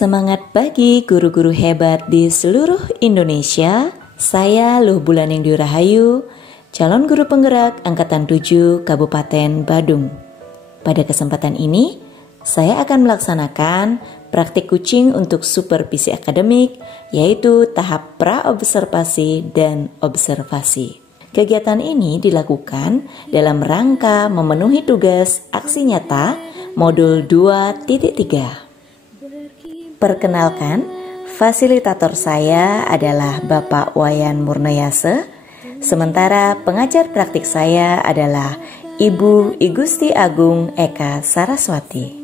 Semangat pagi guru-guru hebat di seluruh Indonesia. Saya Luh Bulaning Diurahayu, calon guru penggerak Angkatan 7 Kabupaten Badung. Pada kesempatan ini, saya akan melaksanakan praktik kucing untuk supervisi akademik, yaitu tahap pra-observasi dan observasi. Kegiatan ini dilakukan dalam rangka memenuhi tugas aksi nyata modul 2.3. Perkenalkan, fasilitator saya adalah Bapak Wayan Murnayase, sementara pengajar praktik saya adalah Ibu Igusti Agung Eka Saraswati.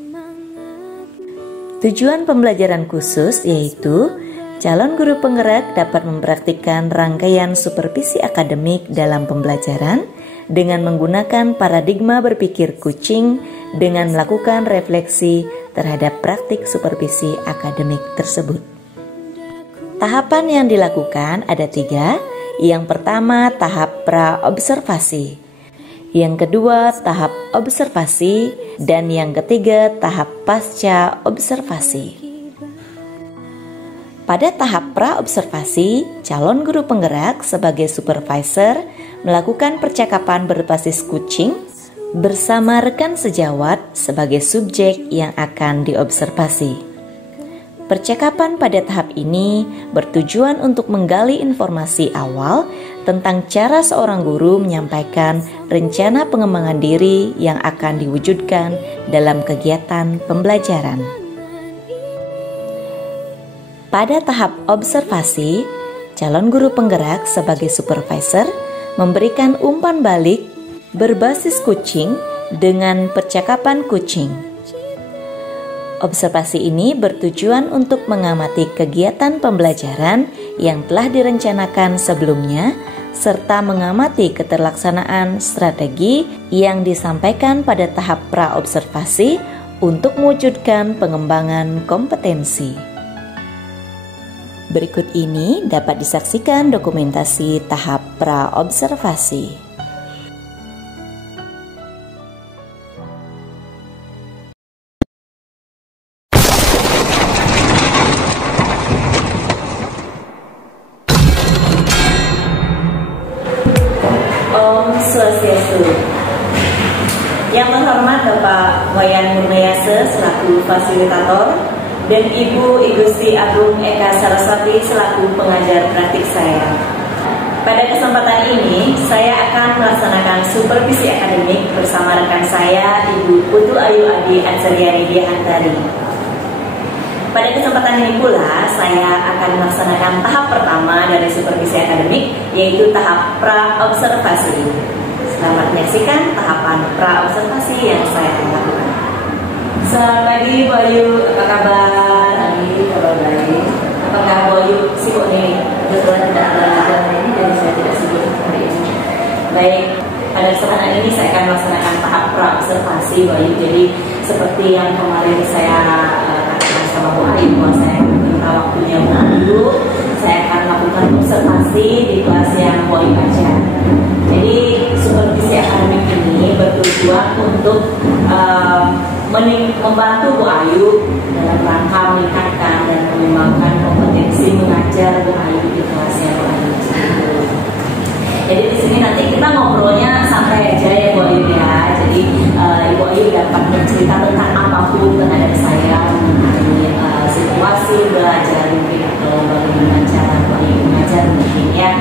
Tujuan pembelajaran khusus yaitu calon guru penggerak dapat mempraktikkan rangkaian supervisi akademik dalam pembelajaran dengan menggunakan paradigma berpikir kucing dengan melakukan refleksi terhadap praktik supervisi akademik tersebut. Tahapan yang dilakukan ada 3. Yang pertama, tahap pra-observasi. Yang kedua, tahap observasi. Dan yang ketiga, tahap pasca observasi. Pada tahap pra-observasi, calon guru penggerak sebagai supervisor melakukan percakapan berbasis kucing bersama rekan sejawat sebagai subjek yang akan diobservasi. Percakapan pada tahap ini bertujuan untuk menggali informasi awal tentang cara seorang guru menyampaikan rencana pengembangan diri yang akan diwujudkan dalam kegiatan pembelajaran. Pada tahap observasi, calon guru penggerak sebagai supervisor memberikan umpan balik berbasis kucing dengan percakapan kucing. Observasi ini bertujuan untuk mengamati kegiatan pembelajaran yang telah direncanakan sebelumnya serta mengamati keterlaksanaan strategi yang disampaikan pada tahap pra-observasi untuk mewujudkan pengembangan kompetensi. Berikut ini dapat disaksikan dokumentasi tahap pra-observasi. Om Swastiastu. Yang terhormat Bapak Wayan Murnayase selaku fasilitator dan Ibu Igusti Agung Eka Saraswati selaku pengajar praktik saya. Pada kesempatan ini, saya akan melaksanakan supervisi akademik bersama rekan saya, Ibu Putu Ayu Adi Ansariani Diantari. Pada kesempatan ini pula, saya akan melaksanakan tahap pertama dari supervisi akademik, yaitu tahap pra-observasi. Selamat menyaksikan tahapan pra-observasi yang saya akan lakukan. Selamat pagi Bu Ayu, apa kabar? Pagi, kabar baik. Apakah Bu Ayu sibuk nih? Kebetulan tidak ada lajar hari ini, jadi saya tidak sibuk hari ini. Baik, pada kesempatan ini saya akan melaksanakan tahap pra-observasi Bu Ayu. Jadi seperti yang kemarin saya katakan sama Bu Ayu, bahwa saya akan minta waktunya Bu Ayu, saya akan melakukan observasi di kelas yang Bu Ayu ajar. Jadi supervisi akademik ini bertujuan untuk membantu Bu Ayu dalam rangka meningkatkan dan mengembangkan kompetensi mengajar Bu Ayu di kelasnya Bu Ayu. Jadi di sini nanti kita ngobrolnya santai aja ya Bu Ayu ya. Jadi Ibu Ayu dapat bercerita tentang apapun terhadap saya mengenai situasi belajar mungkin atau bagaimana cara Bu Ayu mengajar mungkin ya.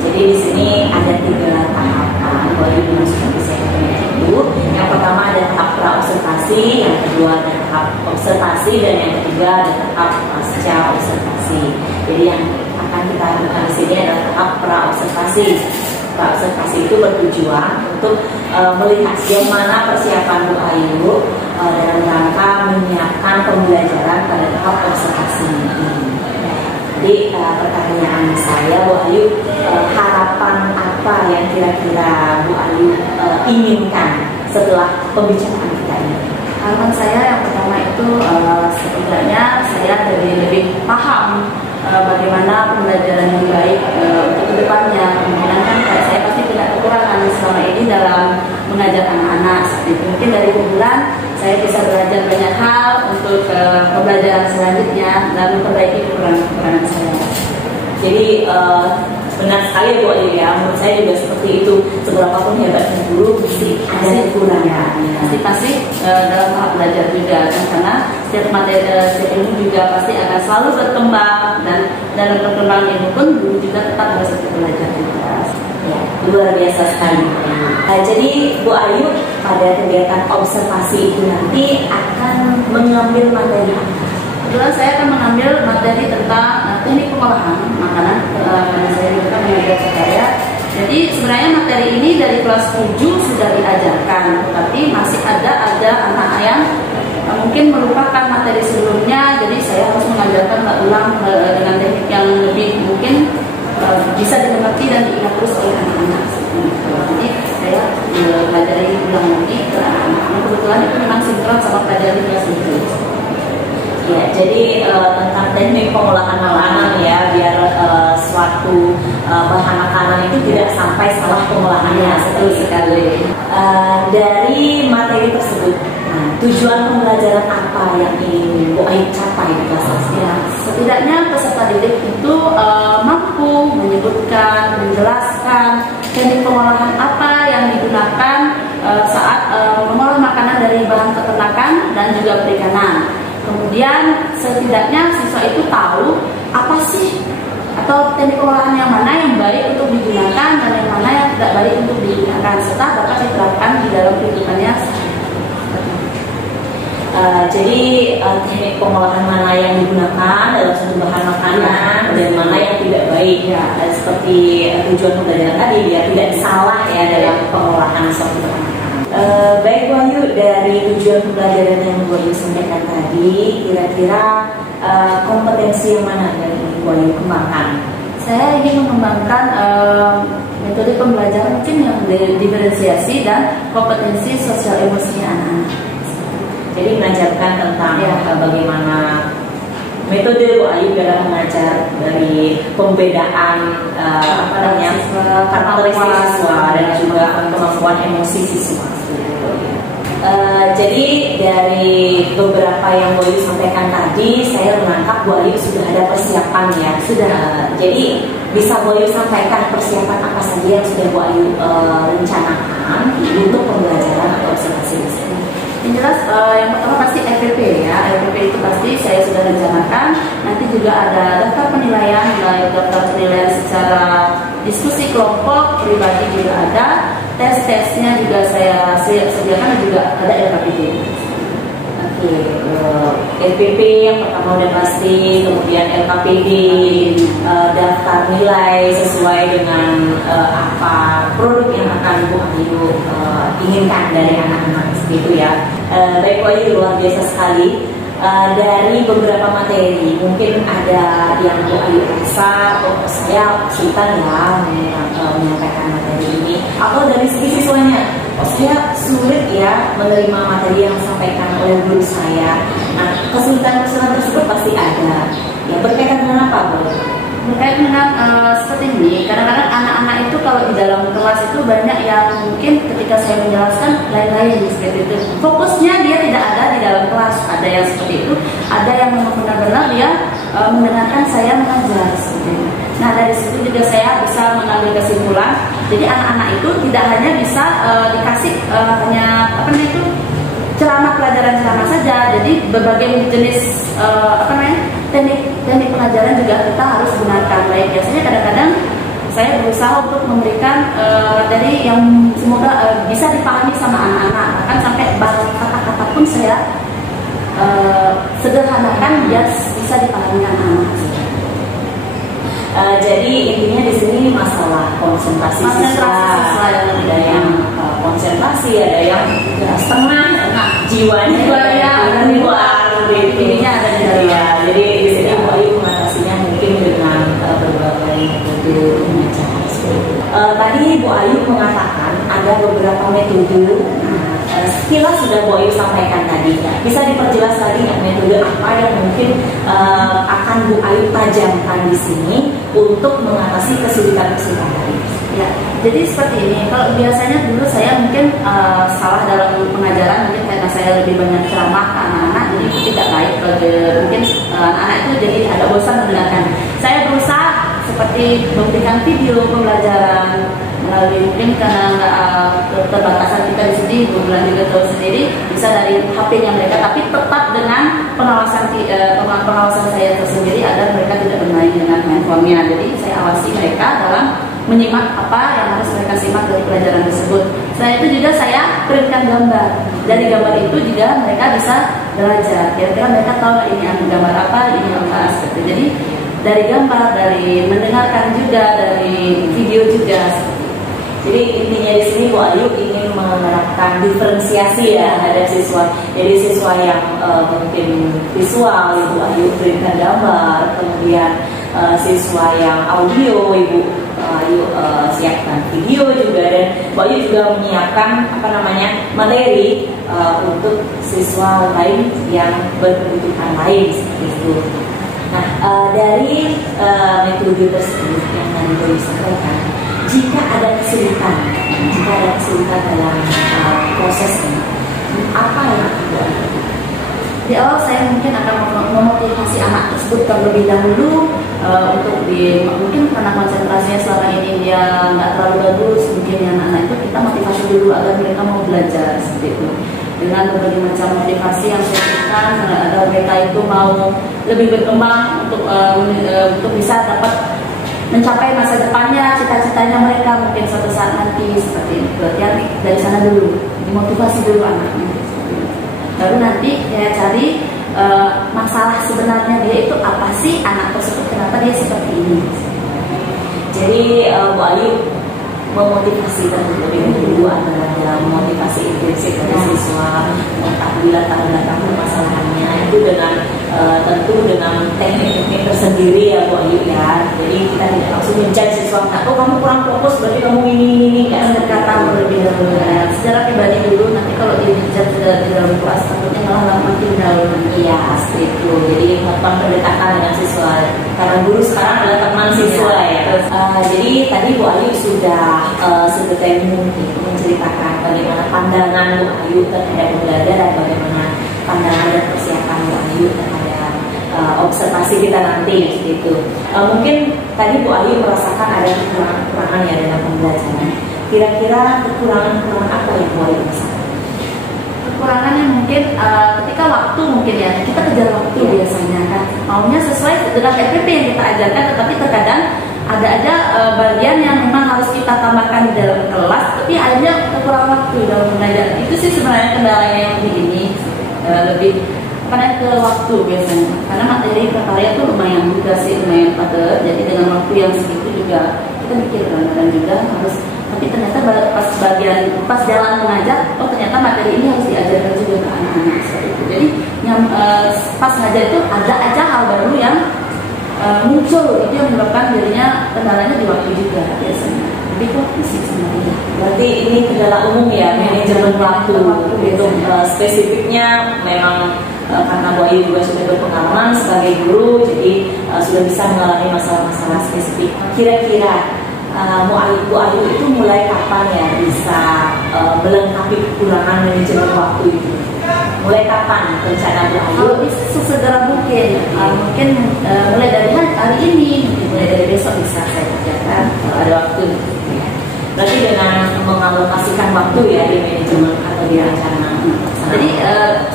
Jadi di sini ada 3 tahapan Bu Ayu dengan supervisi akademik itu. Yang pertama ada tahap pra-observasi, yang kedua ada tahap observasi, dan yang ketiga ada tahap pasca observasi. Jadi yang akan kita lakukan di sini adalah tahap pra-observasi. Pra-observasi itu bertujuan untuk melihat bagaimana persiapan Bu Ayu dalam rangka menyiapkan pembelajaran pada tahap observasi ini. Jadi pertanyaan saya Bu Ayu, harapan apa yang kira-kira Bu Ayu inginkan setelah pembicaraan kita ini? Harapan saya yang pertama itu setidaknya saya jadi lebih paham bagaimana pembelajaran yang baik untuk kedepannya. Kemungkinan kan saya pasti tidak kekurangan selama ini dalam mengajar anak-anak. Mungkin dari bulan saya bisa belajar banyak hal untuk untuk pembelajaran selanjutnya dan memperbaiki kekurangan saya. Jadi benar sekali Bu Ayu ya, menurut saya juga seperti itu. Seberapapun hebatnya guru, mesti ada kekurangan. Pasti dalam tahap belajar juga, kan? Karena setiap materi, setiap ilmu juga pasti akan selalu berkembang, dan dalam perkembangan ilmu pun guru juga tetap harus belajar juga. Ya, luar biasa sekali. Jadi Bu Ayu pada kegiatan observasi itu nanti akan mengambil materi apa? Kebetulan saya akan mengambil materi tentang teknik pengolahan makanan, karena saya juga mengajar saya. Jadi sebenarnya materi ini dari kelas 7 sudah diajarkan, tetapi masih ada anak yang mungkin melupakan materi sebelumnya. Jadi saya harus mengajarkan ulang dengan teknik yang lebih mungkin bisa dimengerti dan diingat terus oleh anak-anak. Jadi saya pelajari ulang lagi ke anak-anak. Kebetulan itu memang sinkron sama pelajaran kelas 7. Ya, jadi tentang teknik pengolahan makanan ya, biar suatu bahan makanan itu tidak sampai salah pengolahannya. Betul sekali. Dari materi tersebut, tujuan pembelajaran apa yang ingin Bu Ayu capai di kelas? Ya, setidaknya peserta didik itu mampu menyebutkan, menjelaskan teknik pengolahan apa yang digunakan saat mengolah makanan dari bahan peternakan dan juga perikanan. Kemudian setidaknya siswa itu tahu apa sih atau teknik pengolahan yang mana yang baik untuk digunakan dan yang mana yang tidak baik untuk digunakan, serta dapat diterapkan di dalam kehidupannya. Jadi teknik pengolahan mana yang digunakan dalam satu bahan makanan dan mana yang tidak baik ya, seperti tujuan pembelajaran tadi biar tidak salah ya dalam pengolahan suatu bahan makanan. Baik Bu Ayu, dari tujuan pembelajaran yang Bu Ayu sampaikan tadi, kira-kira kompetensi yang mana yang ingin Bu Ayu kembangkan? Saya ingin mengembangkan metode pembelajaran mungkin yang diferensiasi dan kompetensi sosial emosi anak-anak. Jadi mengajarkan tentang bagaimana metode Bu Ayu dalam mengajar dari pembedaan karakteristik siswa dan juga kemampuan emosi siswa. Jadi dari beberapa yang Bu Ayu sampaikan tadi, saya menangkap Bu Ayu sudah ada persiapan ya. Sudah. Jadi bisa Bu Ayu sampaikan persiapan apa saja yang sudah Bu Ayu rencanakan untuk pembelajaran atau observasi di sini? Yang jelas yang pertama pasti RPP ya. RPP itu pasti saya sudah rencanakan. Nanti juga ada daftar penilaian, baik daftar penilaian secara diskusi kelompok, pribadi juga ada. Tes-tesnya juga saya sediakan, dan juga ada LKPD. Oke, RPP yang pertama udah pasti, kemudian LKPD, daftar nilai sesuai dengan apa produk yang akan Bu Ayu inginkan dari anak-anak seperti itu ya. Baik Bu Ayu, luar biasa sekali. Dari beberapa materi mungkin ada yang Bu Ayu rasa saya kesulitan ya menyampaikan materi ini, atau dari segi siswanya saya sulit ya menerima materi yang disampaikan oleh guru saya. Nah, kesulitan-kesulitan tersebut pasti ada ya, berkaitan dengan apa Bu? Berkaitan dengan seperti ini, kadang-kadang anak-anak itu kalau di dalam kelas itu banyak yang mungkin ketika saya menjelaskan lain-lain seperti itu. Fokusnya dia tidak ada di dalam kelas. Ada yang seperti itu, ada yang benar-benar dia mendengarkan saya mengajar seperti itu. Nah, dari situ juga saya bisa mengambil kesimpulan. Jadi anak-anak itu tidak hanya bisa dikasih hanya ceramah pelajaran saja. Jadi berbagai jenis teknik pengajaran juga kita harus gunakan. Baik, biasanya kadang-kadang saya berusaha untuk memberikan dari yang semoga bisa dipahami sama anak-anak. Bahkan sampai bahasa kata-kata pun saya sederhanakan biar bisa dipahami anak-anak. Jadi intinya di sini masalah konsentrasi siswa. Ada yang konsentrasi, ada yang setengah, jiwanya ada di luar. Intinya ada di dalam. Jadi di sini Bu Ayu mengatasinya mungkin dengan berbagai metode pengajaran. Tadi Bu Ayu mengatakan ada beberapa metode. Sekilas sudah Bu Ayu sampaikan tadi. Bisa diperjelas lagi nggak metode apa yang mungkin akan Bu Ayu tajamkan di sini untuk mengatasi kesulitan-kesulitan tadi? Ya, jadi seperti ini. Kalau biasanya dulu saya mungkin salah dalam pengajaran, mungkin karena saya lebih banyak ceramah ke anak-anak, jadi itu tidak baik bagi mungkin anak-anak itu, jadi ada bosan mendengarkan. Saya berusaha seperti memberikan video pembelajaran melalui mungkin karena keterbatasan kita di sini, bulan juga tahu sendiri bisa dari HP-nya mereka, tapi tetap dengan pengawasan saya tersendiri agar mereka tidak bermain dengan handphonenya. Jadi saya awasi mereka dalam menyimak apa yang harus mereka simak dari pelajaran tersebut. Selain itu juga saya printkan gambar. Dari gambar itu juga mereka bisa belajar. Kira-kira mereka tahu ini gambar apa, ini apa seperti itu. Jadi dari gambar, dari mendengarkan juga, dari video juga. Jadi intinya di sini Bu Ayu ingin menerapkan diferensiasi ya terhadap siswa. Jadi siswa yang mungkin visual, Ibu Ayu berikan gambar, kemudian siswa yang audio, Ibu Ayu siapkan video juga, dan Bu Ayu juga menyiapkan materi untuk siswa lain yang berkebutuhan lain seperti itu. Nah, dari metode tersebut yang tadi Ibu sampaikan, jika ada kesulitan dalam proses ini, apa yang ada? Di awal saya mungkin akan memotivasi anak tersebut terlebih dahulu untuk mungkin karena konsentrasinya selama ini dia nggak terlalu bagus, mungkin yang anak-anak itu kita motivasi dulu agar mereka mau belajar seperti itu. Dengan berbagai macam motivasi yang saya berikan agar mereka itu mau lebih berkembang untuk bisa dapat mencapai masa depannya, cita-citanya mereka mungkin suatu saat nanti seperti itu. Berarti dari sana dulu, dimotivasi dulu anaknya. Baru nanti saya cari masalah sebenarnya dia itu apa sih, anak tersebut kenapa dia seperti ini. Jadi Bu Ayu memotivasi terlebih dahulu adalah memotivasi intensif dari siswa apabila datang permasalahannya itu dengan tentu dengan teknik-teknik tersendiri ya Bu Ayu ya. Jadi kita tidak langsung menjudge siswa, oh kamu kurang fokus berarti kamu ini kan, pendekatan lebih dahulu secara pribadi dulu, nanti kalau dijudge di dalam kelas takutnya malah makin jauh. Iya seperti itu. Jadi melakukan pendekatan dengan siswa karena guru sekarang adalah teman siswa ya. Jadi tadi Bu Ayu sudah sebetulnya mungkin menceritakan bagaimana pandangan Bu Ayu terhadap belajar dan bagaimana pandangan dan persiapan Bu Ayu terhadap observasi kita nanti gitu. Mungkin tadi Bu Ayu merasakan ada kekurangan-kekurangan ya dalam pembelajaran. Kira-kira kekurangan-kekurangan apa yang Bu Ayu rasakan? Kekurangannya mungkin ketika waktu mungkin ya, kita kejar waktu biasanya kan, maunya sesuai dengan SPP yang kita ajarkan, tetapi terkadang ada aja bagian yang memang harus kita tambahkan di dalam kelas, tapi akhirnya kekurangan waktu dalam belajar. Itu sih sebenarnya kendalanya yang lebih ke waktu biasanya, karena materi prakarya itu lumayan juga sih, lumayan padat. Jadi dengan waktu yang segitu juga kita mikir dan juga harus, tapi ternyata pas jalan mengajar, oh ternyata materi ini harus diajarkan juga ke anak-anak seperti itu. Jadi yang pas ngajar itu ada aja hal baru yang muncul, itu yang menyebabkan dirinya kendalanya di waktu juga biasanya. Lebih ke waktu sih sebenarnya. Berarti ini kendala umum ya, manajemen waktu. Itu spesifiknya memang karena Bu Ayu juga sudah berpengalaman sebagai guru, jadi sudah bisa mengalami masalah-masalah spesifik. Kira-kira Bu Ayu itu mulai kapan ya bisa melengkapi kekurangan manajemen waktu itu? Mulai kapan rencana Bu Ayu? Kalau bisa sesegera mungkin, mungkin mulai dari hari ini, mulai dari besok bisa saya kerjakan kalau ada waktu. Berarti dengan mengalokasikan waktu ya di manajemen atau di rencana. Jadi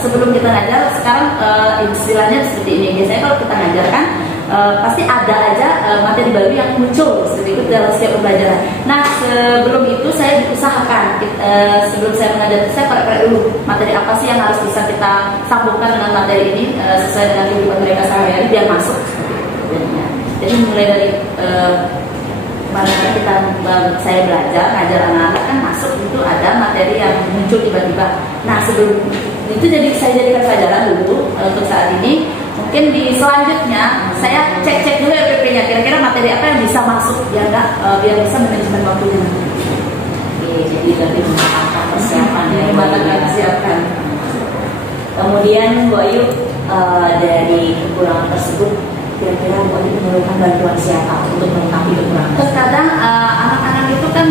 sebelum kita ngajar, sekarang istilahnya seperti ini. Biasanya kalau kita ngajar kan pasti ada aja materi baru yang muncul seperti itu dalam setiap pembelajaran. Nah sebelum itu saya diusahakan sebelum saya mengajar, saya korek-korek dulu materi apa sih yang harus bisa kita sambungkan dengan materi ini sesuai dengan kehidupan mereka sehari-hari biar masuk. Jadi mulai dari pada saya belajar ngajar anak-anak kan masuk itu ada materi yang muncul tiba-tiba. Nah sebelum itu saya jadikan pelajaran dulu untuk saat ini. Mungkin di selanjutnya saya cek dulu RPP-nya, kira-kira materi apa yang bisa masuk biar bisa manajemen waktunya. Oke, jadi lebih mematangkan persiapan ya. Mematangkan persiapan. Kemudian Bu Ayu dari kekurangan tersebut, kira-kira Bu Ayu memerlukan bantuan siapa untuk melengkapi kekurangan? Terkadang anak-anak itu kan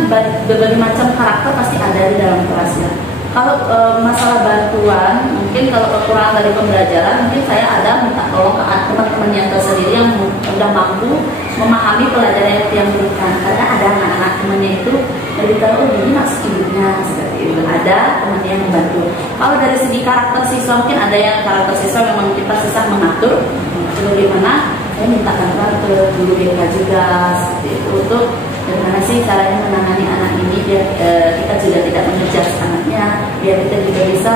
berbagai macam karakter pasti ada di dalam kelasnya. Kalau masalah bantuan mungkin kalau kekurangan dari pembelajaran, mungkin saya ada minta tolong ke teman-teman yang tersendiri yang sudah mampu memahami pelajaran yang diberikan. Karena ada anak-anak temannya itu dari tahu, oh ini maksud ibunya seperti itu. Ada temannya yang membantu. Kalau dari segi karakter siswa, mungkin ada yang karakter siswa memang kita susah mengatur. Bagaimana saya minta bantuan ke guru BK juga seperti itu, untuk bagaimana sih caranya menangani anak ini biar kita juga tidak mengejar anaknya, biar kita juga bisa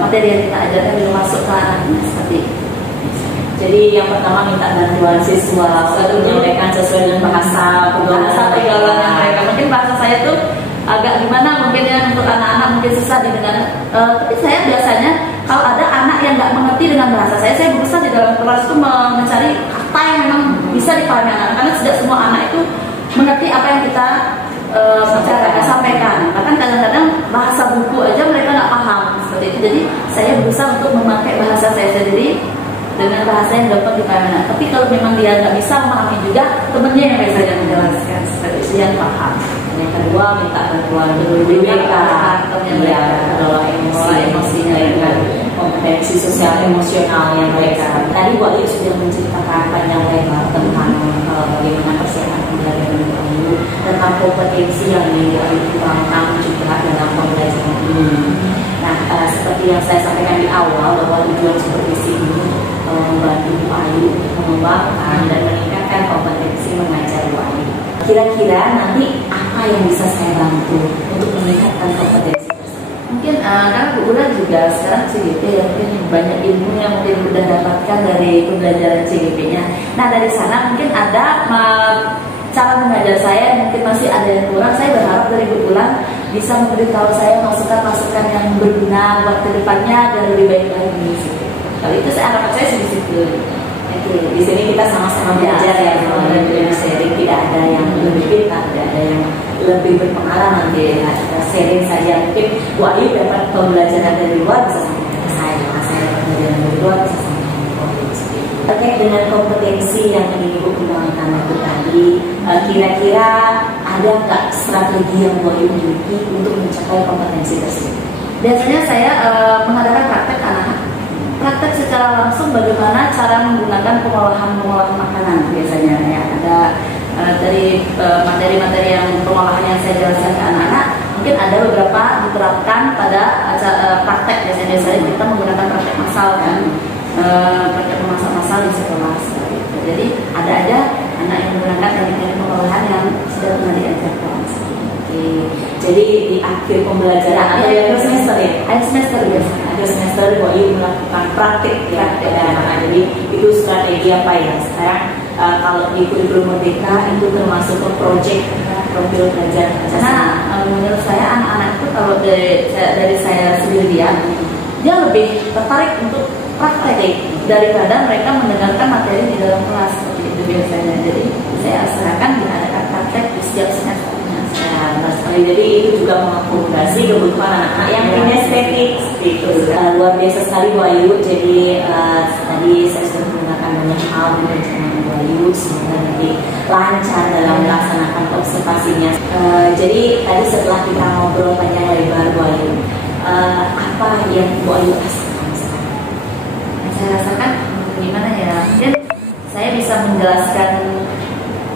materi yang kita ajarkan juga masuk ke anaknya seperti itu. Jadi yang pertama minta bantuan siswa untuk menyampaikan sesuai dengan bahasa pergaulan mereka. Mungkin bahasa saya tuh agak gimana mungkin ya untuk anak-anak mungkin susah didengar. Tapi saya biasanya kalau ada anak yang nggak mengerti dengan bahasa saya berusaha di dalam kelas itu mencari kata yang memang bisa dipahami anak. Karena tidak semua anak itu mengerti apa yang kita sampaikan. Bahkan kadang-kadang bahasa buku aja mereka nggak paham seperti itu. Jadi saya berusaha untuk memakai bahasa saya sendiri dengan bahasa yang dapat dipahami. Tapi kalau memang dia nggak bisa memahami juga, temennya yang bisa menjelaskan seperti itu yang paham. Yang kedua minta bantuan guru BK, ya, kelola emosinya, kompetensi sosial emosionalnya mereka. Tadi Bu Ayu sudah menceritakan panjang lebar tentang bagaimana persiapan pembelajaran Bu Ayu, tentang kompetensi yang Bu Ayu kembangkan juga dalam pembelajaran ini. Nah, seperti yang saya sampaikan di awal bahwa tujuan supervisi ini membantu Bu Ayu mengembangkan dan meningkatkan kompetensi mengajar Bu Ayu. Kira-kira nanti apa yang bisa saya bantu untuk meningkatkan kompetensi tersebut? Mungkin karena Bu Ula juga sekarang CGP ya, mungkin banyak ilmu yang mungkin sudah dapatkan dari pembelajaran CGP-nya. Nah dari sana mungkin ada cara mengajar saya mungkin masih ada yang kurang. Saya berharap dari Bu Ula bisa memberitahu saya masukan-masukan yang berguna buat kedepannya dan lebih baik lagi. Kalau itu saya harapan saya di situ. Di sini kita sama-sama belajar ya, sharing, tidak ada yang lebih pintar, tidak ada yang lebih berpengalaman. Kita sharing saja. Mungkin Bu Ayu dapat pembelajaran dari luar bisa sampai ke saya dapat pembelajaran dari luar bisa sampai ke kompetensi. Terkait dengan kompetensi yang ingin Ibu kembangkan itu tadi, kira-kira ada nggak strategi yang Bu Ayu miliki untuk mencapai kompetensi tersebut? Biasanya saya mengadakan praktek anak-anak. Praktek secara langsung bagaimana cara menggunakan pengolahan makanan biasanya ya. Ada dari materi-materi yang pengolahan yang saya jelaskan ke anak-anak, mungkin ada beberapa diterapkan pada praktek. Biasanya kita menggunakan praktek massal kan, praktek memasak massal di sekolah seperti itu. Jadi ada aja anak yang menggunakan teknik pengolahan yang sudah pernah diajarkan. Jadi di akhir pembelajaran atau akhir semester ya? Akhir semester biasa. Akhir semester Bu Ayu melakukan praktik ya pada anak-anak. Jadi itu strategi apa ya? Sekarang kalau di kurikulum Merdeka itu termasuk ke proyek profil belajar. Nah, menurut saya anak-anak itu kalau dari saya sendiri dia lebih tertarik untuk praktek daripada mereka mendengarkan materi di dalam kelas seperti itu biasanya. Jadi saya usahakan diadakan praktek di setiap semester. Jadi itu juga mengakomodasi kebutuhan anak-anak yang kinestetik itu luar biasa sekali Bu Ayu. Jadi tadi saya sudah menggunakan banyak hal di rencana Bu Ayu, semoga nanti lancar dalam melaksanakan observasinya. Jadi tadi setelah kita ngobrol panjang lebar Bu Ayu, apa yang Bu Ayu rasakan sekarang? Saya rasakan gimana ya? Mungkin saya bisa menjelaskan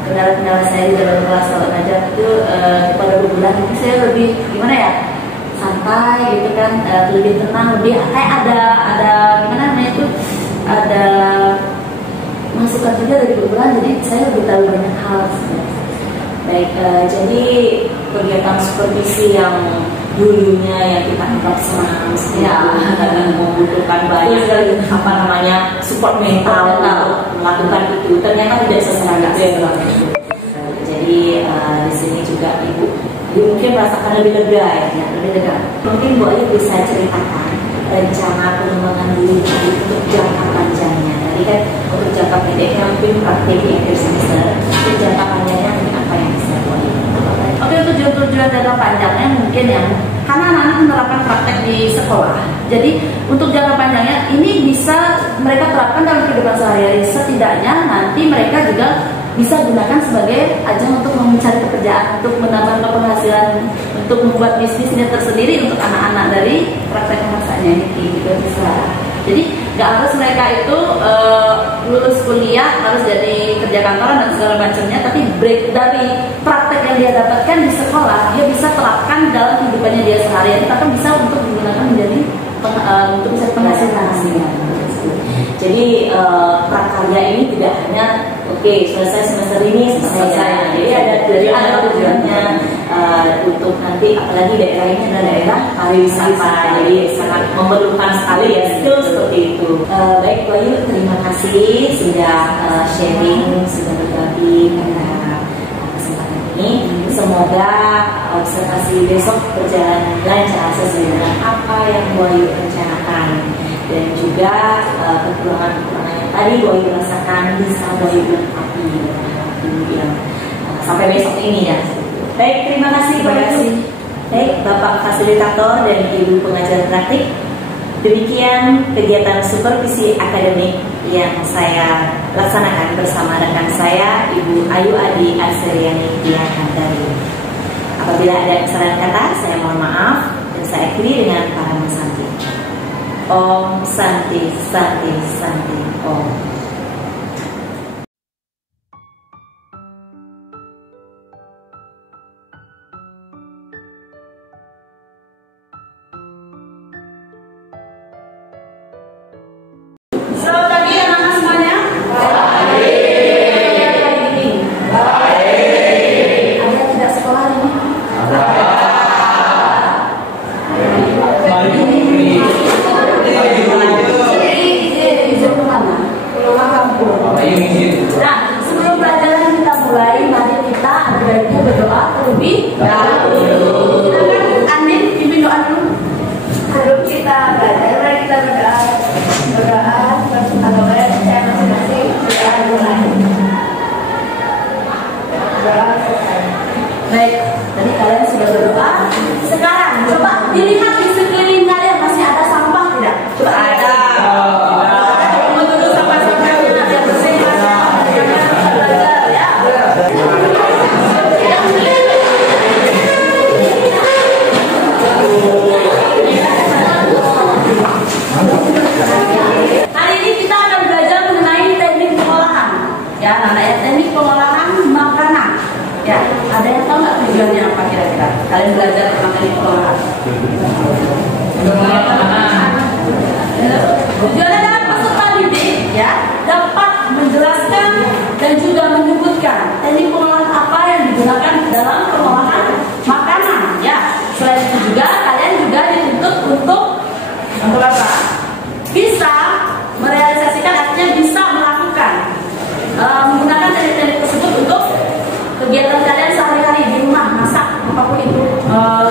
kendala-kendala saya di dalam kelas kalau ngajar itu kepada Bu Ula, mungkin saya lebih gimana ya, santai gitu kan, lebih tenang, lebih kayak ada gimana namanya itu, ada masukan juga dari Bu Ula, jadi saya lebih tahu banyak hal sebenarnya. Baik, jadi kegiatan supervisi yang dulunya yang kita anggap senang dan membutuhkan banyak support mental untuk melakukan itu, ternyata tidak sesenang itu ya. Jadi di sini juga Ibu mungkin merasakan lebih lega ya, lebih lega. Mungkin Bu Ayu bisa ceritakan rencana pengembangan diri untuk jangka panjangnya. Tadi kan untuk jangka pendeknya mungkin praktik di akhir semester, untuk jangka panjangnya mungkin apa yang bisa Bu Ayu? Oke, untuk tujuan jangka panjangnya mungkin ya, karena anak-anak menerapkan praktek di sekolah. Jadi untuk jangka panjangnya ini bisa mereka terapkan dalam kehidupan sehari-hari. Setidaknya nanti mereka juga bisa gunakan sebagai ajang untuk mencari pekerjaan, untuk menambah penghasilan, untuk membuat bisnisnya tersendiri untuk anak-anak dari praktek memasaknya ini juga bisa. Jadi nggak harus mereka itu lulus kuliah harus jadi kerja kantoran dan segala macamnya, tapi break dari praktek yang dia dapatkan di sekolah dia bisa terapkan dalam kehidupannya dia sehari-hari, bahkan bisa untuk digunakan menjadi untuk bisa penghasilan. Jadi prakarya ini tidak hanya selesai semester ini selesai. Jadi ada tujuannya untuk nanti, apalagi daerah ini adalah daerah pariwisata, jadi sangat memerlukan sekali ya skill seperti itu. Baik Bu Ayu, terima kasih sudah sharing, sudah berbagi pada kesempatan ini. Semoga observasi besok berjalan lancar sesuai dengan apa yang Bu Ayu rencanakan, dan juga kekurangan-kekurangan yang tadi Bu Ayu rasakan bisa Bu Ayu lengkapi yang sampai besok ini ya. Baik, terima kasih Bu Ayu. Baik, Bapak Fasilitator dan Ibu Pengajar Praktik, demikian kegiatan supervisi akademik yang saya laksanakan bersama rekan saya Ibu Ayu Adi Arseriani Diakantari. Apabila ada kesalahan kata, saya mohon maaf dan saya akhiri dengan Parama Santi. Om Santi Santi Santi Om. Selamat pagi anak-anak semuanya. Ada yang tidak sekolah ini? Nah, sebelum pelajaran kita mulai, mari kita adanya berdoa terlebih dahulu. Silakan Andin pimpin doa dulu. Sebelum kita belajar, mari kita berdoa. Berdoa, saya masing-masing berdoa mulai. Baik, tadi kalian sudah berdoa. Sekarang coba dilihat di sekeliling kalian masih ada sampah tidak? Coba ada. Hari ini kita akan belajar mengenai teknik pengolahan. Ya, namanya teknik pengolahan makanan. Ya, ada yang tahu nggak tujuannya apa kira-kira? Kalian belajar tentang teknik pengolahan. Tujuannya adalah peserta didik ya dapat menjelaskan dan juga menyebutkan teknik pengolahan apa yang digunakan dalam pengolahan makanan. Ya, selain itu juga kalian juga dituntut untuk apa? Bisa merealisasikan, artinya bisa melakukan menggunakan teknik-teknik tersebut untuk kegiatan kalian sehari-hari di rumah, masak apapun itu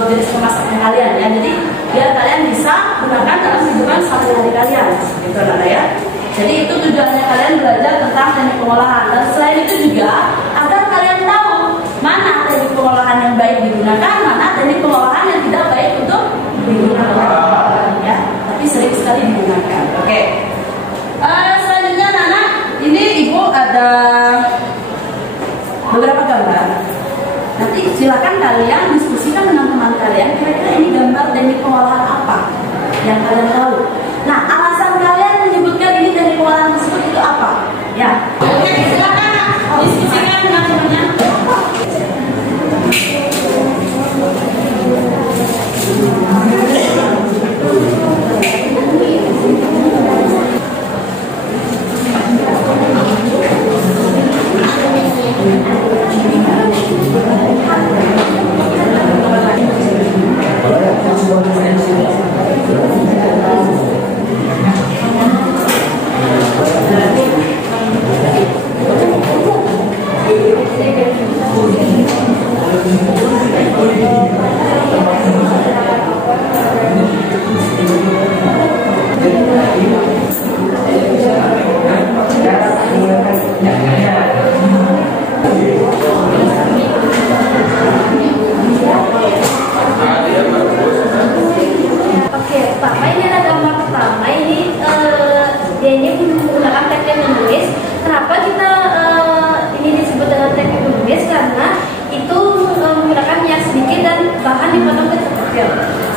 jenis pemasakan kalian ya. Jadi biar kalian bisa gunakan dalam kehidupan sehari-hari kalian, gitu lah ya. Jadi itu tujuannya kalian belajar tentang teknik pengolahan, dan selain itu juga agar kalian tahu mana teknik pengolahan yang baik digunakan, mana teknik pengolahan yang tidak baik untuk digunakan ya, tapi sering sekali digunakan. Oke. Selanjutnya anak-anak, ini Ibu ada beberapa gambar. Nanti silakan kalian diskusikan dengan teman kalian, kira-kira ini gambar teknik pengolahan apa yang kalian tahu. Nah, alasan kalian menyebutkan ini teknik pengolahan tersebut itu apa? Ya. Oke, silakan diskusikan dengan temannya. Oke.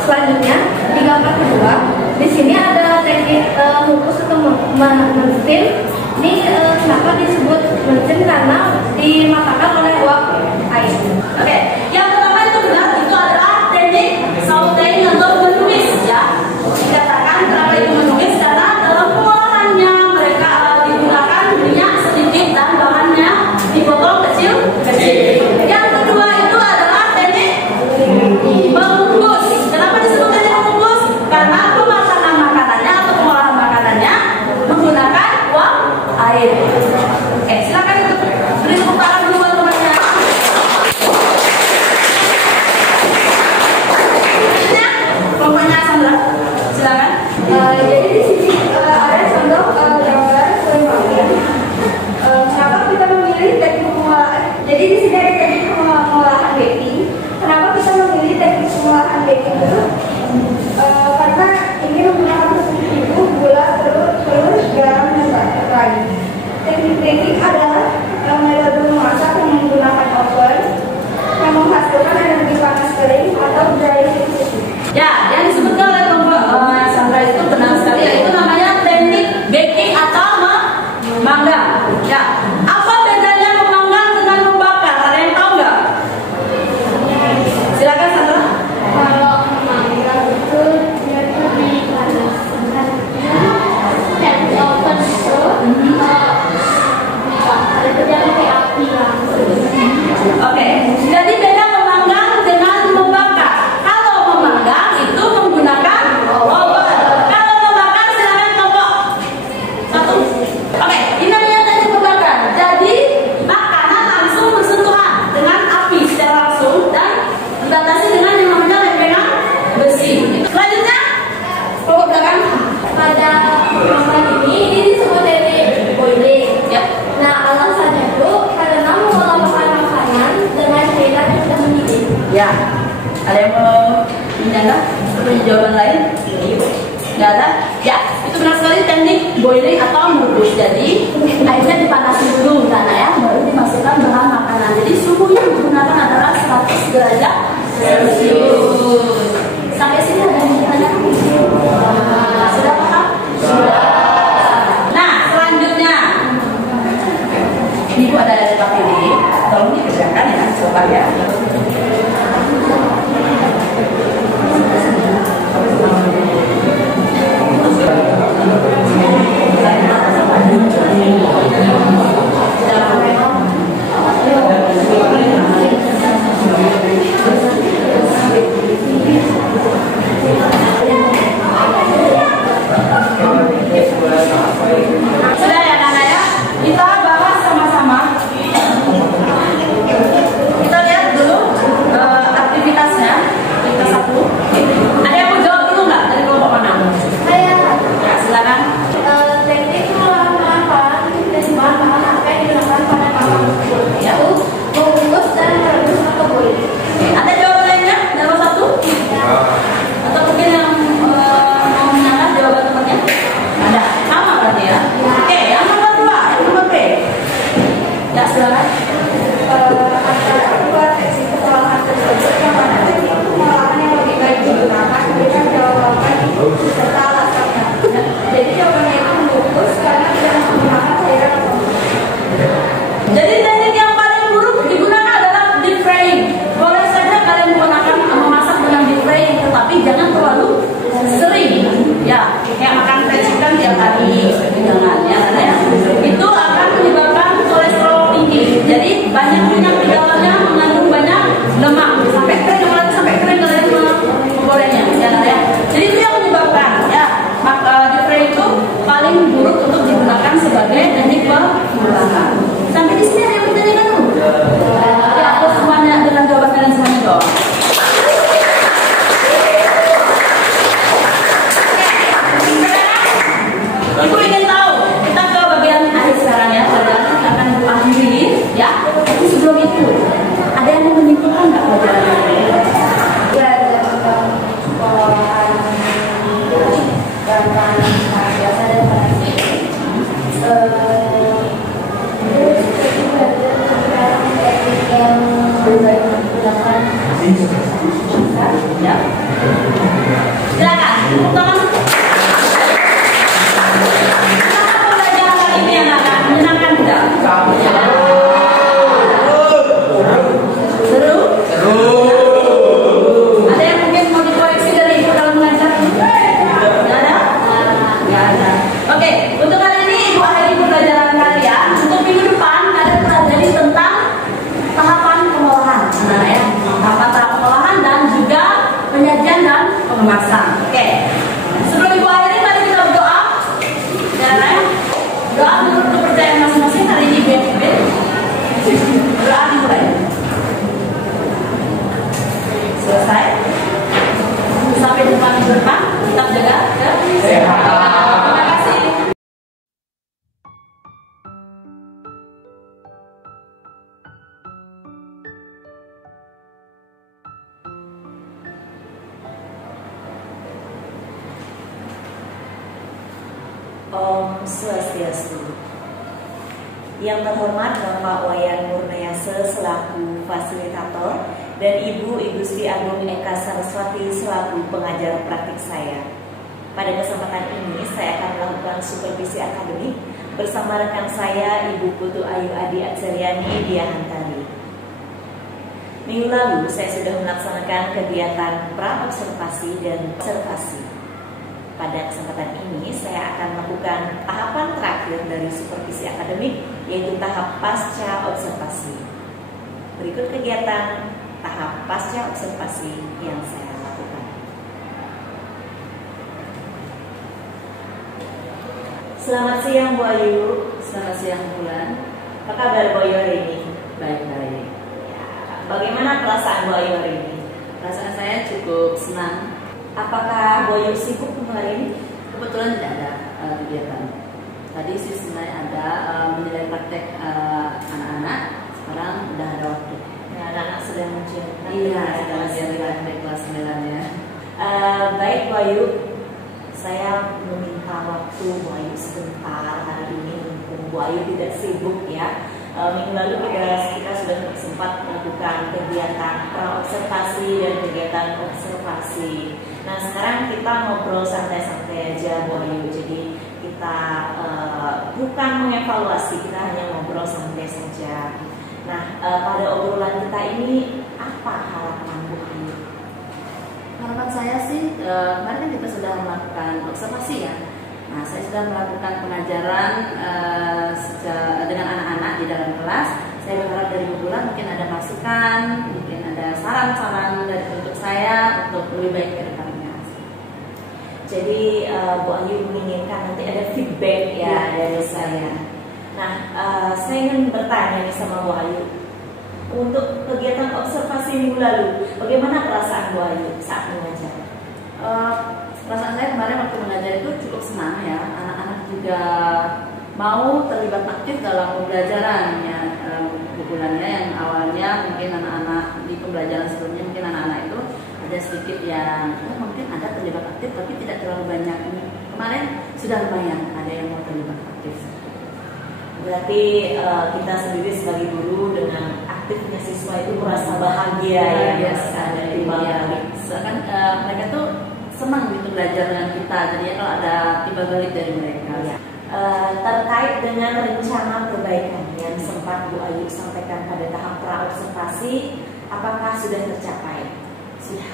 Selanjutnya di gambar kedua, di sini ada teknik mengukus atau mensteam. Ini kenapa disebut mensteam? Karena dimatangkan oleh uap air. Oke, yang pertama itu benar, itu adalah teknik sauteing atau menumis ya. Dikatakan kenapa itu menumis karena dalam pengolahannya mereka digunakan minyak sedikit dan bahannya dipotong kecil-kecil. Yang kedua itu adalah teknik mengukus. Kenapa disebut teknik mengukus? Karena pemasakan makanannya atau pengolahan makanannya menggunakan uap air. Silakan beri tepuk tangan dulu buat temannya. Kelompoknya Sandra, silakan. Jadi di sini ada contoh gambar kue mangga. Kenapa kita memilih teknik pengolahan? Jadi di sini ada teknik pengolahan baking. Kenapa kita memilih teknik pengolahan baking itu? Karena ini menggunakan tepung terigu, gula, telur, garam, dan lagi. Teknik baking adalah metode memasak yang menggunakan oven yang menghasilkan energi panas kering atau dry heat. Ya, yang disebutkan oleh kelompok Sandra itu benar sekali, yaitu namanya teknik baking atau memanggang. Ya, apa bedanya memanggang dengan membakar? Ada yang tahu nggak? Silakan Sandra. Kalau memanggang itu dia tuh dipanaskan dan di oven itu dibakar itu dia pakai api langsung. Oke, jadi beda memanggang dengan membakar. Kalau memanggang itu menggunakan oven. Kalau membakar silakan kelompok satu. Oke, ini namanya teknik membakar. Jadi makanan langsung bersentuhan dengan api secara langsung dan dibatasi dengan yang namanya lempengan besi. Selanjutnya, kelompok belakang. Pada pemahaman ini disebut teknik boiling. Ya. Nah, alasannya itu karena mengolah makanan dengan cairan yang sudah mendidih. Ya, ada yang mau menyangka punya jawaban lain? Nggak ada? Ya, itu benar sekali teknik boiling atau merebus. Jadi airnya dipanasi dulu, karena ya, baru dimasukkan bahan makanan. Jadi suhu yang digunakan adalah 100 derajat Celcius. Sampai sini ada yang bertanya? Sudah paham? Sudah. Nah, selanjutnya, Ibu ada pakai ini, tolong dikerjakan ya, coba ya. Sudah ya Nana ya, kita bahas sama-sama. Kita lihat dulu aktivitasnya. Kita satu. Ada yang mau jawab dulu nggak dari kelompok mana? Saya Ya, silakan. teknik pengolahan bahan dari bahan-bahan apa yang digunakan pada makan tersebut, yaitu mengukus dan merebus atau boiling. Ada jawaban lainnya? Jawaban satu? Atau mungkin yang mau menyangka jawaban temannya? Ada. Sama berarti ya? Oke, yang nomor 2, yang nomor B. Ya, silakan. Antara kedua teknik pengolahan tersebut, yang mana teknik pengolahan yang lebih baik digunakan, berikan jawaban serta alasannya. Jadi jawabannya itu mengukus karena tidak menggunakan cairan atau Jadi teknik yang paling buruk digunakan adalah deep frying. Boleh saja kalian menggunakan memasak dengan deep frying, tetapi jangan terlalu sering. Ya, kayak makan fried chicken tiap hari, jangan ya, karena ya, itu akan menyebabkan kolesterol tinggi. Jadi banyak minyak di dalamnya, mengandung banyak lemak, sampai kering, apalagi sampai kering kalian menggorengnya, ya, ya. Jadi itu yang menyebabkan ya, deep frying itu paling buruk untuk digunakan sebagai teknik pengolahan. Sampai di sini ada yang bertanya kan? Ya, aku semuanya dengan jawaban kalian semuanya dong. Ibu ingin tahu, kita ke bagian akhir sekarang ya, kita akan akhiri ya. Tapi sebelum itu, ada yang mau menyimpulkan nggak pelajaran ini? ya dalam pengolahan bahan biasa dan panas ini. Yang baik digunakan Ya. Tepuk tangan. Pembelajaran kali ini anak-anak menyenangkan tidak? Seru? Ada yang mungkin mau dikoreksi dari ibu dalam mengajar? Nggak ada? Nggak ada. Oke, untuk kali ini ibu akhiri pembelajaran kalian. Untuk minggu depan kalian pelajari tentang tahapan pengolahan, anak-anak ya. Tahapan pengolahan dan juga penyajian dan pengemasan. Oke. Sebelum ibu akhiri, mari kita berdoa. Ya, doa menurut kepercayaan masing-masing hari ini ibu yang pimpin. Doa dimulai. Selesai. Sampai jumpa minggu depan. Tetap jaga kesehatan. Terima kasih. Om Swastiastu. Yang terhormat Bapak Wayan Murnayase selaku fasilitator dan Ibu Igusti Agung Eka Saraswati selaku pengajar praktik saya. Pada kesempatan ini saya akan melakukan supervisi akademik bersama rekan saya Ibu Putu Ayu Adi Atsariani Diahantari. Minggu lalu saya sudah melaksanakan kegiatan pra-observasi dan observasi. Pada kesempatan ini saya akan melakukan tahapan terakhir dari supervisi akademik, yaitu tahap pasca observasi. Berikut kegiatan tahap pasca observasi yang saya lakukan. Selamat siang Bu Ayu. Selamat siang Bulan. Apa kabar Bu Ayu hari ini? Baik-baik. Bagaimana perasaan Bu Ayu hari ini? Perasaan saya cukup senang. Apakah Bu Ayu sibuk hari ini? Kebetulan tidak ada kegiatan. Tadi sih sebenarnya ada menilai praktek anak-anak. Sekarang udah ada waktu. Nah, anak-anak sudah muncul. Iya, sudah menjadi praktek kelas 9 ya. Baik Bu Ayu, saya meminta waktu Bu Ayu sebentar hari ini mumpung Bu Ayu tidak sibuk ya. Minggu lalu kita sudah sempat melakukan kegiatan pra-observasi dan kegiatan observasi. Nah sekarang kita ngobrol santai-santai aja Bu Ayu. Jadi kita bukan mengevaluasi, kita hanya ngobrol santai saja. Nah pada obrolan kita ini apa harapan Bu Ayu? Harapan saya sih, kemarin kan kita sudah melakukan observasi ya. Nah, saya sudah melakukan pengajaran dengan anak-anak di dalam kelas. Saya berharap dari Bu Bulan mungkin ada masukan, mungkin ada saran-saran dari untuk saya untuk lebih baik ke depannya. Jadi Bu Ayu menginginkan nanti ada feedback ya dari saya. Nah, saya ingin bertanya nih sama Bu Ayu. Untuk kegiatan observasi minggu lalu, bagaimana perasaan Bu Ayu saat mengajar? Perasaan saya kemarin waktu mengajar itu cukup senang ya. Anak-anak juga mau terlibat aktif dalam pembelajaran ya. Bulannya yang awalnya mungkin anak-anak di pembelajaran sebelumnya mungkin anak-anak itu ada sedikit yang mungkin ada terlibat aktif tapi tidak terlalu banyak. Kemarin sudah lumayan ada yang mau terlibat aktif. Berarti kita sendiri sebagai guru dengan aktifnya siswa itu merasa bahagia ya, biasa dari kan mereka tuh senang gitu belajar dengan kita. Jadi kalau ada timbal balik dari mereka. Ya. Terkait dengan rencana perbaikan yang sempat Bu Ayu sampaikan pada tahap pra-observasi, apakah sudah tercapai? Sudah.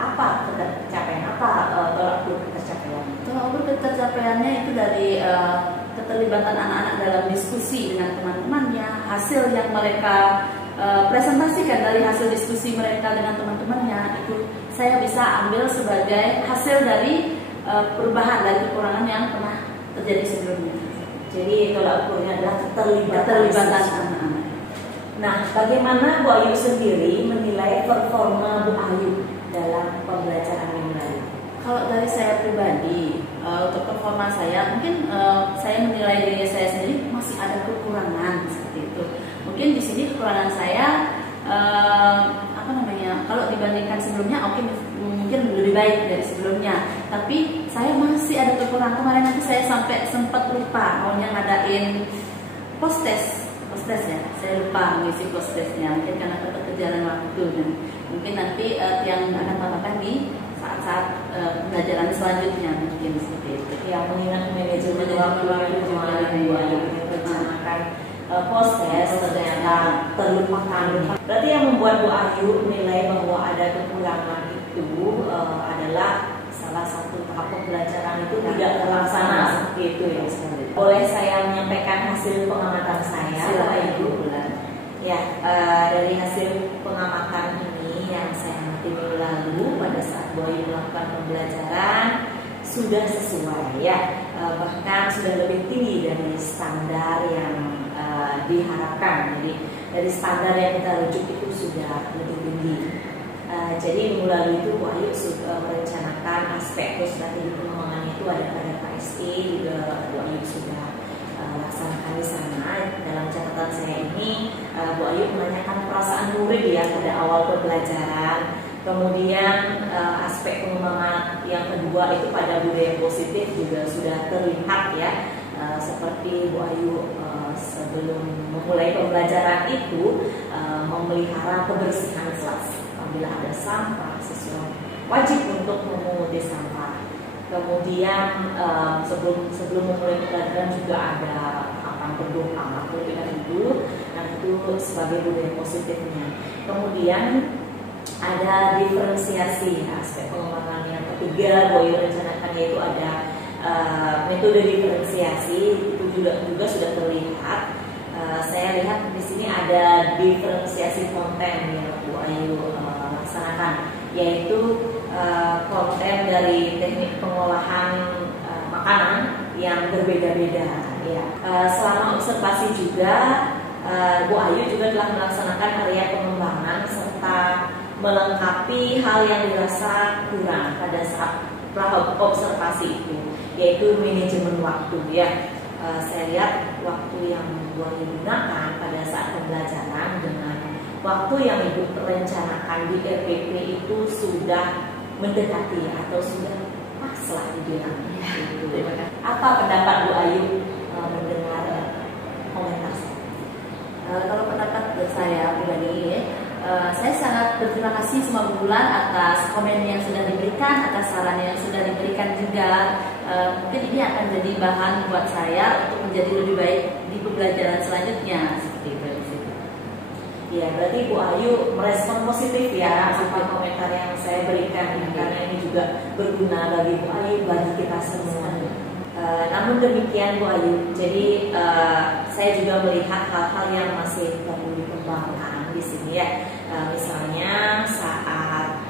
Apa tercapaian? Apa tolak ukur tercapaian? Tolak ukur tercapaiannya itu dari keterlibatan anak-anak dalam diskusi dengan teman-temannya, hasil yang mereka presentasikan dari hasil diskusi mereka dengan teman-temannya itu saya bisa ambil sebagai hasil dari perubahan dari kekurangan yang pernah terjadi sebelumnya. Jadi tolak ukurnya adalah keterlibatan anak-anak. Nah, bagaimana Bu Ayu sendiri menilai performa Bu Ayu dalam pembelajaran yang lalu? Kalau dari saya pribadi, untuk performa saya, mungkin saya menilai diri saya sendiri masih ada kekurangan seperti itu. Mungkin di sini kekurangan saya, kalau dibandingkan sebelumnya, mungkin lebih baik dari sebelumnya. Tapi saya masih ada kekurangan. Kemarin nanti saya sampai sempat lupa maunya ngadain post-test ya. Saya lupa mengisi post-testnya, mungkin karena keterjalan waktu. Dan mungkin nanti yang akan tambahkan di saat-saat pembelajaran selanjutnya mungkin seperti itu. Ya, mengingat manajemen waktu kemarin Bu Ayu merencanakan proses ternyata terlupakan. Berarti yang membuat Bu Ayu menilai bahwa ada kekurangan itu adalah salah satu tahap pembelajaran itu tidak terlaksana seperti itu ya. Boleh saya menyampaikan hasil pengamatan saya, Bu Ayu? Ya, dari hasil pengamatan ini yang saya amati minggu lalu pada saat Bu Ayu melakukan pembelajaran sudah sesuai ya, bahkan sudah lebih tinggi dari standar yang diharapkan. Jadi dari standar yang kita rujuk itu sudah lebih tinggi. Jadi minggu lalu itu Bu Ayu sudah merencanakan aspek strategi pengembangan itu ada pada KSI juga Bu Ayu sudah laksanakan di sana. Dalam catatan saya ini Bu Ayu menanyakan perasaan murid ya pada awal pembelajaran. Kemudian aspek pengembangan yang kedua itu pada budaya positif juga sudah terlihat ya, seperti Bu Ayu sebelum memulai pembelajaran itu memelihara kebersihan kelas. Apabila ada sampah, siswa wajib untuk memunguti sampah. Kemudian sebelum memulai pembelajaran juga ada akan berdoa terlebih dahulu. Nah itu sebagai budaya positifnya. Kemudian ada diferensiasi aspek pengembangan yang ketiga Bu Ayu rencanakan, yaitu ada metode diferensiasi itu juga sudah terlihat. Saya lihat di sini ada diferensiasi konten yang Bu Ayu laksanakan, yaitu konten dari teknik pengolahan makanan yang berbeda-beda. Ya. Selama observasi juga Bu Ayu juga telah melaksanakan area pengembangan serta melengkapi hal yang dirasa kurang pada saat observasi itu, yaitu manajemen waktu ya. Saya lihat waktu yang Bu Ayu gunakan pada saat pembelajaran dengan waktu yang Ibu rencanakan di RPP itu sudah mendekati atau sudah pas lah dibilang. Apa pendapat Bu Ayu mendengar komentar saya? Kalau pendapat saya pribadi, saya sangat berterima kasih semua bulan atas komen yang sudah diberikan, atas saran yang sudah diberikan juga. Mungkin ini akan jadi bahan buat saya untuk menjadi lebih baik di pembelajaran selanjutnya seperti itu. Ya, berarti Bu Ayu merespon positif ya apa komentar yang saya berikan, karena ini juga berguna bagi Bu Ayu, bagi kita semua. Namun demikian Bu Ayu, jadi saya juga melihat hal-hal yang masih perlu dikembangkan di sini ya. Misalnya saat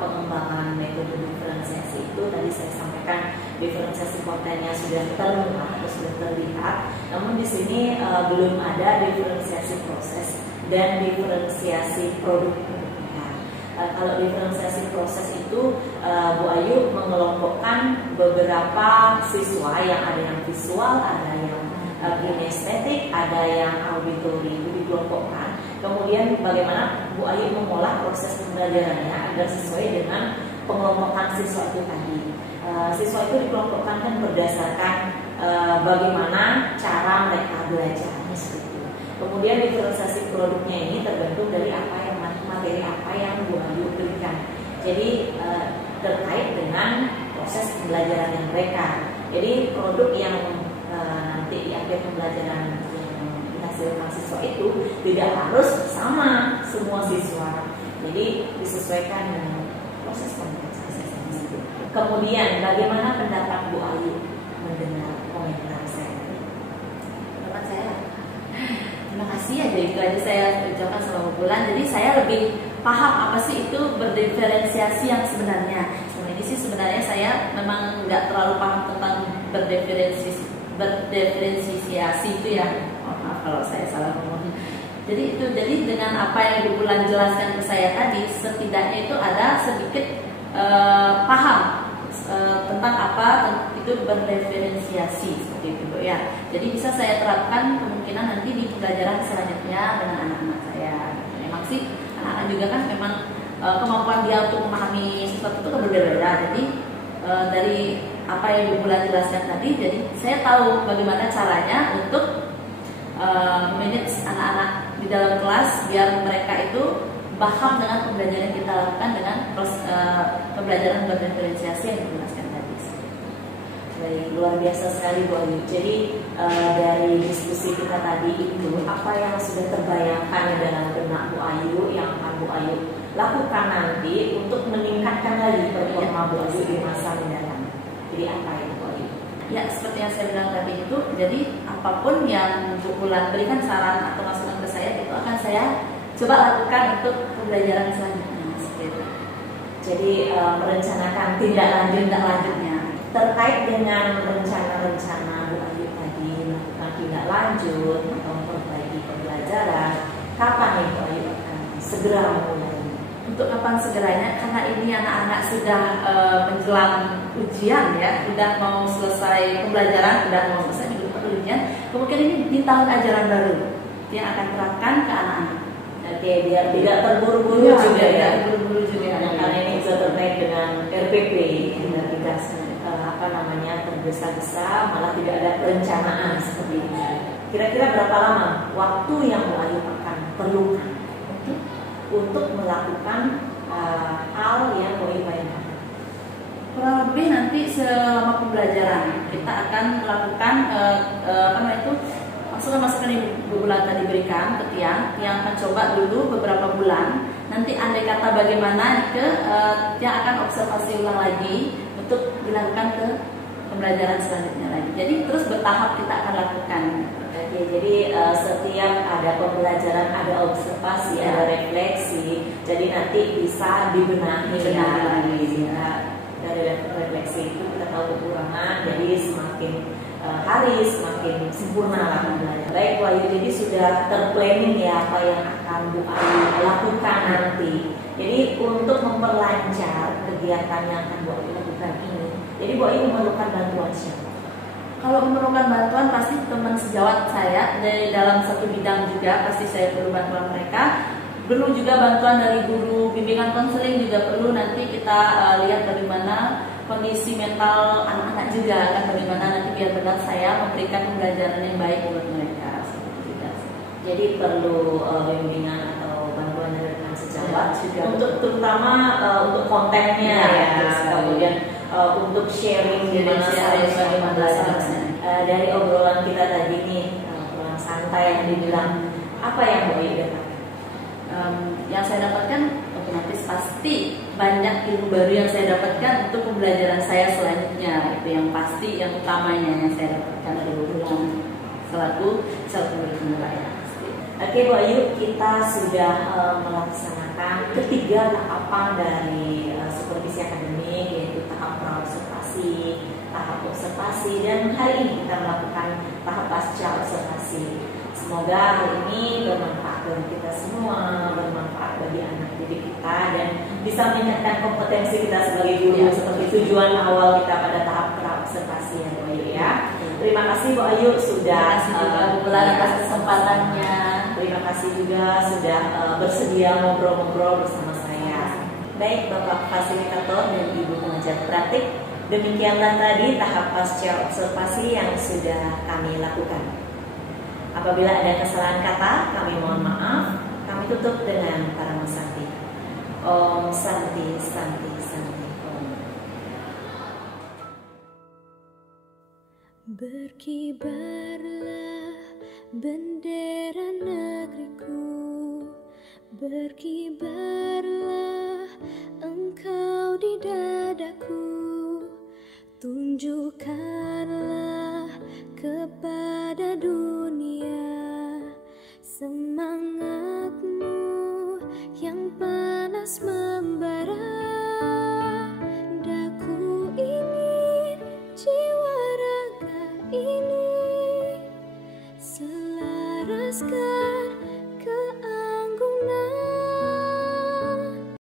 pengembangan metode diferensiasi itu tadi saya sampaikan diferensiasi kontennya sudah terlihat atau sudah terlihat, namun di sini belum ada diferensiasi proses dan diferensiasi produk. Kalau diferensiasi proses itu Bu Ayu mengelompokkan beberapa siswa, yang ada yang visual, ada yang kinestetik, ada yang auditory, itu dikelompokkan. Kemudian bagaimana Bu Ayu mengolah proses pembelajarannya agar sesuai dengan pengelompokan siswa itu tadi. Siswa itu dikelompokkan kan berdasarkan bagaimana cara mereka belajar seperti itu. Kemudian diferensiasi produknya ini terbentuk dari materi apa yang Bu Ayu berikan. Jadi terkait dengan proses pembelajaran yang mereka. Jadi produk yang nanti di akhir pembelajaran dihasilkan siswa itu tidak harus sama semua siswa. Jadi disesuaikan dengan proses pembelajaran. Kemudian bagaimana pendapat Bu Ayu mendengar komentar saya? Pendapat saya, terima kasih ya, jadi itu aja saya ucapkan selama bulan. Jadi saya lebih paham apa sih itu berdiferensiasi yang sebenarnya. Selama ini sih sebenarnya saya memang nggak terlalu paham tentang berdiferensiasi itu ya. Maaf kalau saya salah ngomong. Jadi dengan apa yang Bu Bulan jelaskan ke saya tadi, setidaknya itu ada sedikit paham tentang apa itu berdiferensiasi seperti itu ya. Jadi bisa saya terapkan kemungkinan nanti di pembelajaran selanjutnya dengan anak-anak saya. Memang sih anak-anak juga kan memang kemampuan dia untuk memahami sesuatu itu berbeda-beda. Jadi dari apa yang Bu Bulan jelaskan tadi, jadi saya tahu bagaimana caranya untuk manage anak-anak di dalam kelas biar mereka itu paham dengan pembelajaran yang kita lakukan dengan pembelajaran berdiferensiasi yang dijelaskan tadi. Baik, luar biasa sekali Bu Ayu. Jadi dari diskusi kita tadi itu, apa yang sudah terbayangkan dalam benak Bu Ayu yang akan Bu Ayu lakukan nanti untuk meningkatkan lagi performa Bu Ayu di masa mendatang. Jadi apa itu Bu Ayu? Ya, seperti yang saya bilang tadi itu, jadi apapun yang Bu Ulan berikan saran atau masukan ke saya, itu akan saya coba lakukan untuk pembelajaran selanjutnya. Jadi merencanakan tindak lanjutnya terkait dengan rencana-rencana Bu Ayu tadi, melakukan tindak lanjut atau memperbaiki pembelajaran. Kapan nih Bu Ayu akan segera memulai? Untuk kapan segeranya? Karena ini anak-anak sudah menjelang ujian ya, sudah mau selesai pembelajaran, sudah mau selesai minggu depan ujian. Kemungkinan ini di tahun ajaran baru yang akan terapkan ke anak-anak. Oke, biar tidak terburu-buru juga ya. Terburu-buru juga. Karena ini bisa terkait dengan RPP, tidak tergesa-gesa, malah tidak ada perencanaan seperti ini. Kira-kira berapa lama waktu yang Bu Ayu akan perlukan untuk melakukan hal yang Bu Ayu bayangkan? Kurang lebih nanti selama pembelajaran kita akan melakukan masukan-masukan yang Bu Ulan tadi berikan ke yang akan coba dulu beberapa bulan. Nanti andai kata bagaimana yang akan observasi ulang lagi untuk dilakukan ke pembelajaran selanjutnya lagi. Jadi terus bertahap kita akan lakukan. Oke, jadi setiap ada pembelajaran ada observasi, ada refleksi. Jadi nanti bisa dibenahi lagi. Dari refleksi itu kita tahu kekurangan, jadi semakin hari semakin sempurna lah pembelajaran. Baik Bu Ayu, jadi sudah terplanning ya apa yang akan Bu Ayu lakukan nanti. Jadi untuk memperlancar kegiatan yang akan Bu Ayu lakukan ini, jadi Bu Ayu memerlukan bantuan siapa? Kalau memerlukan bantuan pasti teman sejawat saya dari dalam satu bidang juga, pasti saya perlu bantuan mereka. Perlu juga bantuan dari guru bimbingan konseling, juga perlu. Nanti kita lihat bagaimana kondisi mental anak-anak juga, kan bagaimana nanti biar benar saya memberikan pembelajaran yang baik buat mereka. Jadi perlu bimbingan atau bantuan dari teman sejawat juga untuk terutama untuk kontennya kemudian untuk sharing bagaimana dari obrolan kita tadi nih, obrolan santai yang dibilang apa yang Bu Ayu dapat? Yang saya dapatkan otomatis pasti banyak ilmu baru yang saya dapatkan untuk pembelajaran saya selanjutnya. Itu yang pasti, yang utamanya yang saya dapatkan dari Bu Ulan selaku guru pemula. Oke Bu Ayu, kita sudah melaksanakan ketiga tahapan dari supervisi akademik, yaitu tahap praobservasi, tahap observasi, dan hari ini kita melakukan tahap pasca observasi. Semoga hal ini bermanfaat bagi kita semua, bermanfaat bagi anak didik kita, dan bisa meningkatkan kompetensi kita sebagai guru seperti tujuan awal kita pada tahap praobservasi ya Bu Ayu ya. Terima kasih Bu Ayu sudah atas kesempatannya. Terima kasih juga sudah bersedia ngobrol-ngobrol bersama saya. Baik Bapak Fasilitator dan Ibu Pengajar Praktik, demikianlah tadi tahap pasca observasi yang sudah kami lakukan. Apabila ada kesalahan kata, kami mohon maaf. Kami tutup dengan para Santi. Om Santi, Santi, Santi, Om. Berkibarlah bendera negeriku, berkibarlah engkau di dadaku, tunjukkanlah kepada dunia semangatmu yang panas membara. Daku ingin jiwa raga ini selaraskan